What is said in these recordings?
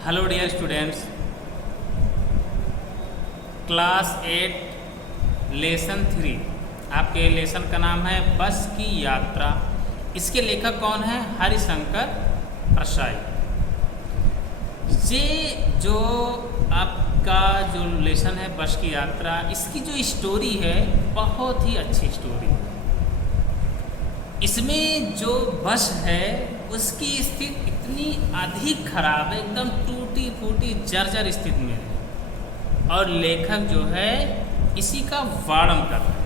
Hello dear students, class 8 lesson 3। आपके lesson का नाम है बस की यात्रा। इसके लेखक कौन है? हरिशंकर प्रसाई। ये जो आपका जो लेसन है बस की यात्रा, इसकी जो स्टोरी है बहुत ही अच्छी स्टोरी है। इसमें जो बस है उसकी स्थिति इतनी अधिक खराब है, एकदम टूटी फूटी जर्जर स्थिति में है और लेखक जो है इसी का वर्णन कर रहा है।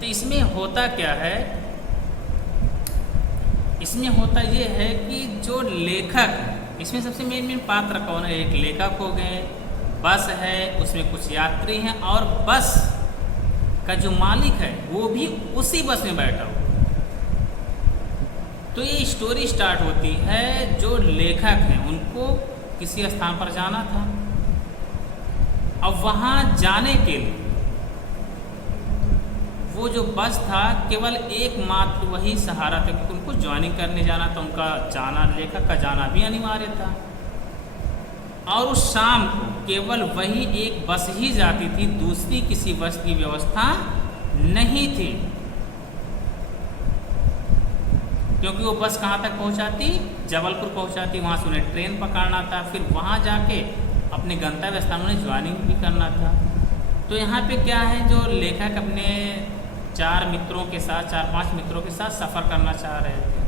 तो इसमें होता क्या है? इसमें होता ये है कि जो लेखक है, इसमें सबसे मेन पात्र कौन है? एक लेखक हो गए, बस है, उसमें कुछ यात्री हैं और बस का जो मालिक है वो भी उसी बस में बैठा हुआ। तो ये स्टोरी स्टार्ट होती है, जो लेखक हैं उनको किसी स्थान पर जाना था। अब वहाँ जाने के लिए वो जो बस था केवल एकमात्र वही सहारा था, क्योंकि उनको ज्वाइनिंग करने जाना था। उनका जाना, लेखक का जाना भी अनिवार्य था। और उस शाम को केवल वही एक बस ही जाती थी, दूसरी किसी बस की व्यवस्था नहीं थी, क्योंकि वो बस कहाँ तक पहुँचाती? जबलपुर पहुँचाती। वहाँ से उन्हें ट्रेन पकड़ना था, फिर वहाँ जाके अपने गंतव्य स्थान उन्हें ज्वाइनिंग भी करना था। तो यहाँ पे क्या है, जो लेखक अपने 4 मित्रों के साथ, 4-5 मित्रों के साथ सफ़र करना चाह रहे थे।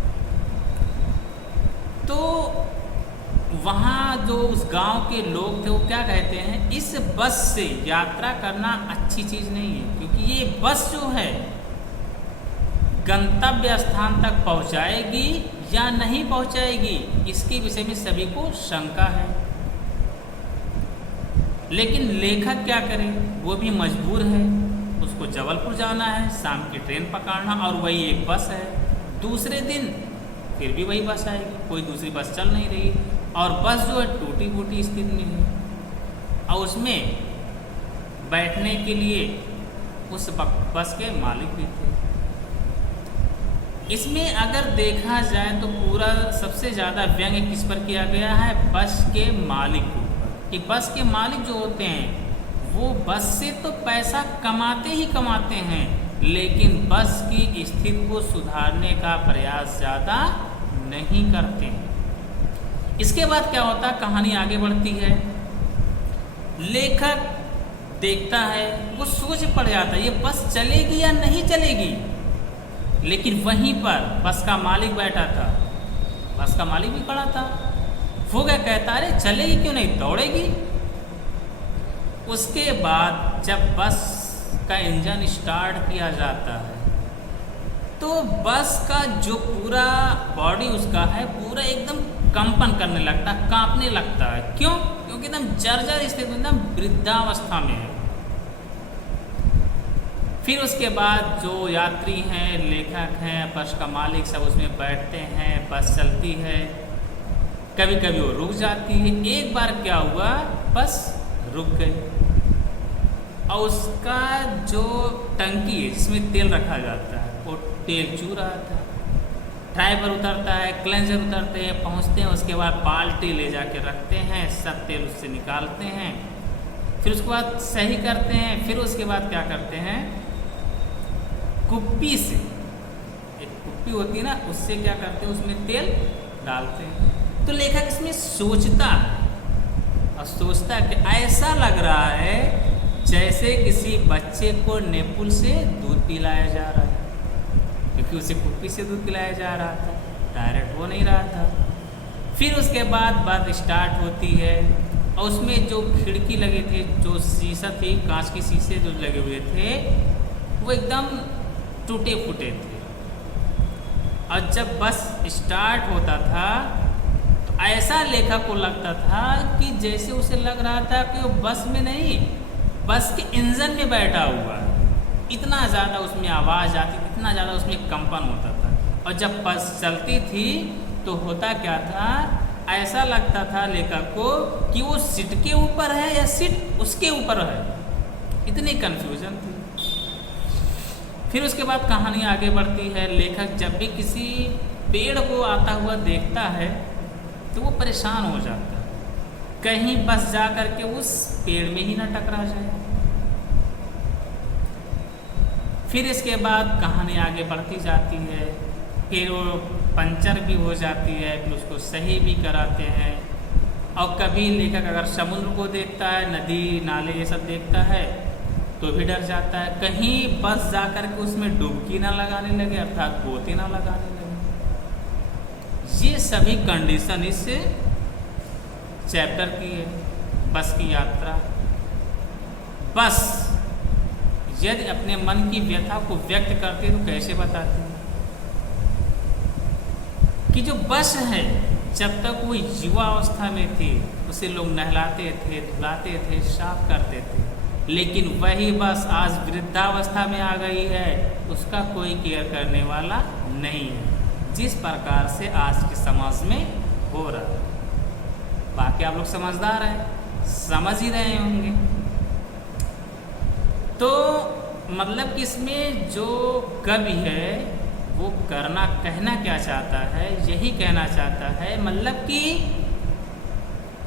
तो वहाँ जो उस गांव के लोग थे वो क्या कहते हैं, इस बस से यात्रा करना अच्छी चीज़ नहीं है, क्योंकि ये बस जो है गंतव्य स्थान तक पहुँचाएगी या नहीं पहुँचाएगी, इसके विषय में सभी को शंका है। लेकिन लेखक क्या करे, वो भी मजबूर है, उसको जबलपुर जाना है, शाम की ट्रेन पकड़ना, और वही एक बस है। दूसरे दिन फिर भी वही बस आएगी, कोई दूसरी बस चल नहीं रही, और बस जो है टूटी फूटी स्थिति में है। और उसमें बैठने के लिए उस बस के मालिक भी थे। इसमें अगर देखा जाए तो पूरा सबसे ज़्यादा व्यंग्य किस पर किया गया है? बस के मालिक के ऊपर। कि बस के मालिक जो होते हैं वो बस से तो पैसा कमाते ही कमाते हैं, लेकिन बस की स्थिति को सुधारने का प्रयास ज़्यादा नहीं करते हैं। इसके बाद क्या होता? कहानी आगे बढ़ती है। लेखक देखता है, वो सोच पड़ जाता है ये बस चलेगी या नहीं चलेगी। लेकिन वहीं पर बस का मालिक बैठा था, बस का मालिक भी खड़ा था। वो क्या कहता है, अरे चलेगी क्यों नहीं, दौड़ेगी। उसके बाद जब बस का इंजन स्टार्ट किया जाता है तो बस का जो पूरा बॉडी उसका है पूरा एकदम कंपन करने लगता है, कांपने लगता है। क्यों? क्योंकि एकदम जर्जर स्थिति में, एकदम वृद्धावस्था में है। फिर उसके बाद जो यात्री हैं, लेखक हैं, बस का मालिक, सब उसमें बैठते हैं, बस चलती है। कभी कभी वो रुक जाती है। एक बार क्या हुआ, बस रुक गई और उसका जो टंकी है जिसमें तेल रखा जाता है वो तेल चू रहा था। ड्राइवर उतरता है, क्लेंजर उतरते हैं, पहुंचते हैं, उसके बाद बाल्टी ले जाके रखते हैं, सब तेल उससे निकालते हैं, फिर उसके बाद सही करते हैं। फिर उसके बाद क्या करते हैं, कुप्पी से, एक कुप्पी होती है ना, उससे क्या करते हैं, उसमें तेल डालते हैं। तो लेखक इसमें सोचता है और सोचता है कि ऐसा लग रहा है जैसे किसी बच्चे को नेपुल से दूध पिलाया जा रहा है, क्योंकि उसे कुप्पी से दूध पिलाया जा रहा था, डायरेक्ट हो नहीं रहा था। फिर उसके बाद बात स्टार्ट होती है और उसमें जो खिड़की लगे थे, जो शीशा थी, कांच के शीशे जो लगे हुए थे वो एकदम टूटे फूटे थे। और जब बस स्टार्ट होता था तो ऐसा लेखक को लगता था कि जैसे उसे लग रहा था कि वो बस में नहीं, बस के इंजन में बैठा हुआ है। इतना ज़्यादा उसमें आवाज़ आती थी, इतना ज़्यादा उसमें कंपन होता था। और जब बस चलती थी तो होता क्या था, ऐसा लगता था लेखक को कि वो सीट के ऊपर है या सीट उसके ऊपर है, इतनी कन्फ्यूजन थी। फिर उसके बाद कहानी आगे बढ़ती है। लेखक जब भी किसी पेड़ को आता हुआ देखता है तो वो परेशान हो जाता है, कहीं बस जा कर के उस पेड़ में ही ना टकरा जाए। फिर इसके बाद कहानी आगे बढ़ती जाती है, फिर वो पंचर भी हो जाती है, फिर उसको सही भी कराते हैं। और कभी लेखक अगर समुद्र को देखता है, नदी नाले ये सब देखता है, तो भी डर जाता है, कहीं बस जा कर के उसमें डुबकी ना लगाने लगे, अर्थात गोते ना लगाने लगे। ये सभी कंडीशन इस चैप्टर की है, बस की यात्रा। बस यदि अपने मन की व्यथा को व्यक्त करते तो कैसे बताते हैं कि जो बस है, जब तक वो युवा अवस्था में थी उसे लोग नहलाते थे, धुलाते थे, साफ करते थे, लेकिन वही बस आज वृद्धावस्था में आ गई है, उसका कोई केयर करने वाला नहीं है, जिस प्रकार से आज के समाज में हो रहा है। बाकी आप लोग समझदार हैं, समझ ही रहे होंगे। तो मतलब कि इसमें जो कवि है वो कहना क्या चाहता है, यही कहना चाहता है, मतलब कि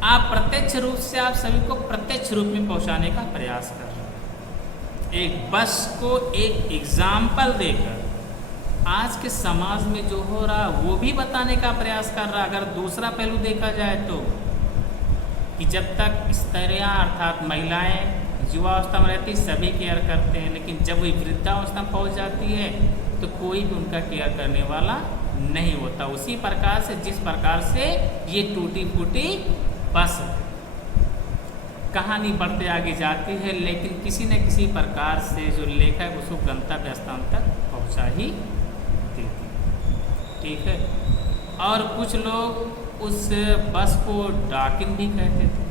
आप प्रत्यक्ष रूप से आप सभी को प्रत्यक्ष रूप में पहुंचाने का प्रयास कर रहे हैं। एक बस को एक एग्जाम्पल देकर आज के समाज में जो हो रहा वो भी बताने का प्रयास कर रहा। अगर दूसरा पहलू देखा जाए तो कि जब तक स्त्रियाँ अर्थात महिलाएं युवावस्था में रहती सभी केयर करते हैं, लेकिन जब वही वृद्धावस्था में पहुँच जाती है तो कोई भी उनका केयर करने वाला नहीं होता। उसी प्रकार से जिस प्रकार से ये टूटी फूटी बस कहानी बढ़ते आगे जाती है, लेकिन किसी न किसी प्रकार से जो लेखक उसको गंतव्य स्थान तक पहुँचा ही देती। ठीक है। और कुछ लोग उस बस को डाकिन भी कहते थे।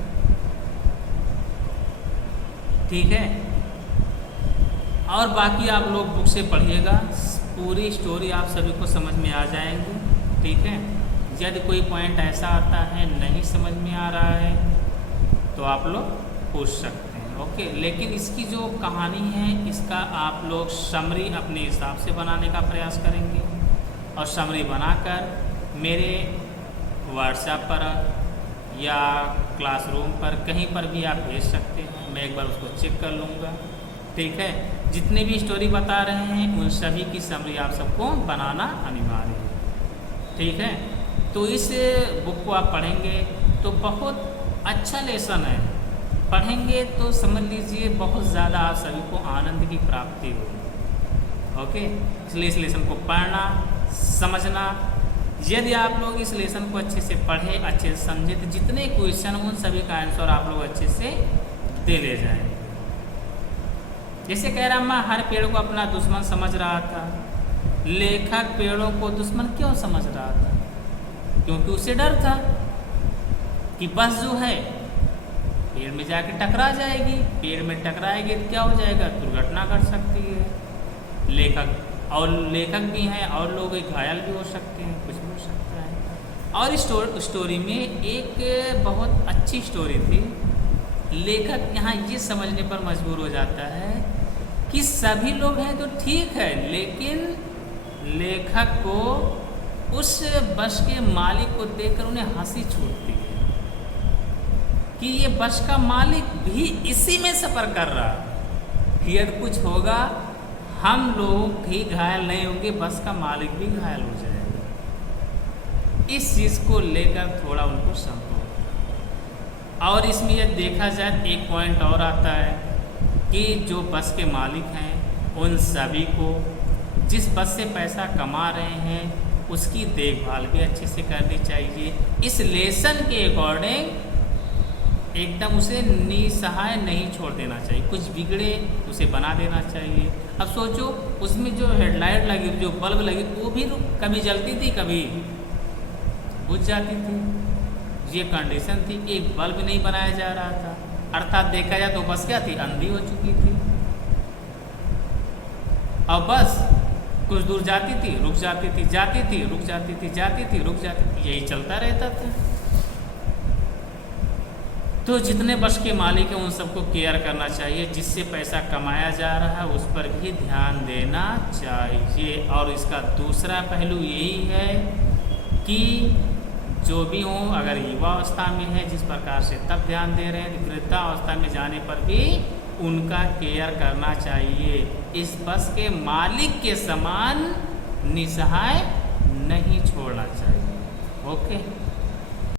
ठीक है। और बाकी आप लोग बुक से पढ़िएगा, पूरी स्टोरी आप सभी को समझ में आ जाएंगी। ठीक है। यदि कोई पॉइंट ऐसा आता है नहीं समझ में आ रहा है तो आप लोग पूछ सकते हैं। ओके। लेकिन इसकी जो कहानी है इसका आप लोग समरी अपने हिसाब से बनाने का प्रयास करेंगे, और समरी बनाकर मेरे व्हाट्सएप पर या क्लासरूम पर कहीं पर भी आप भेज सकते हैं। मैं एक बार उसको चेक कर लूँगा। ठीक है। जितने भी स्टोरी बता रहे हैं उन सभी की समरी आप सबको बनाना अनिवार्य है। ठीक है। तो इस बुक को आप पढ़ेंगे तो बहुत अच्छा लेसन है, पढ़ेंगे तो समझ लीजिए बहुत ज़्यादा आप सभी को आनंद की प्राप्ति होगी। ओके। इसलिए इस लेसन को पढ़ना, समझना। यदि आप लोग इस लेसन को अच्छे से पढ़े, अच्छे से समझे, तो जितने क्वेश्चन उन सभी का आंसर आप लोग अच्छे से दे ले जाएं। जैसे कह रहा मैं हर पेड़ को अपना दुश्मन समझ रहा था, लेखक पेड़ों को दुश्मन क्यों समझ रहा था? क्योंकि उसे डर था कि बस जो है पेड़ में जाके टकरा जाएगी, पेड़ में टकराएगी तो क्या हो जाएगा, दुर्घटना घट सकती है। लेखक भी हैं और लोग घायल भी हो सकते हैं, कुछ भी हो सकता है। और स्टोरी में एक बहुत अच्छी स्टोरी थी। लेखक यहाँ ये समझने पर मजबूर हो जाता है कि सभी लोग हैं तो ठीक है, लेकिन लेखक को उस बस के मालिक को देखकर उन्हें हंसी छूटती है कि ये बस का मालिक भी इसी में सफ़र कर रहा है, यदि कुछ होगा हम लोग ही घायल नहीं होंगे, बस का मालिक भी घायल हो जाएगा। इस चीज़ को लेकर थोड़ा उनको संतोष। और इसमें यदि देखा जाए एक पॉइंट और आता है कि जो बस के मालिक हैं उन सभी को जिस बस से पैसा कमा रहे हैं उसकी देखभाल भी अच्छे से करनी चाहिए। इस लेसन के अकॉर्डिंग एकदम उसे निसहाय नहीं छोड़ देना चाहिए, कुछ बिगड़े उसे बना देना चाहिए। अब सोचो उसमें जो हेडलाइट लगी, जो बल्ब लगी, वो भी कभी जलती थी कभी बुझ जाती थी। ये कंडीशन थी, एक बल्ब नहीं बनाया जा रहा था, अर्थात देखा जाए तो बस क्या थी, अंधी हो चुकी थी। और बस कुछ दूर जाती थी, रुक जाती थी, जाती थी, रुक जाती थी, जाती थी, रुक जाती थी, यही चलता रहता था। तो जितने बस के मालिक हैं उन सबको केयर करना चाहिए, जिससे पैसा कमाया जा रहा है उस पर भी ध्यान देना चाहिए। और इसका दूसरा पहलू यही है कि जो भी हों, अगर युवावस्था में है जिस प्रकार से तब ध्यान दे रहे हैं, वृद्धावस्था में जाने पर भी उनका केयर करना चाहिए। इस बस के मालिक के समान निसहाय नहीं छोड़ना चाहिए। ओके।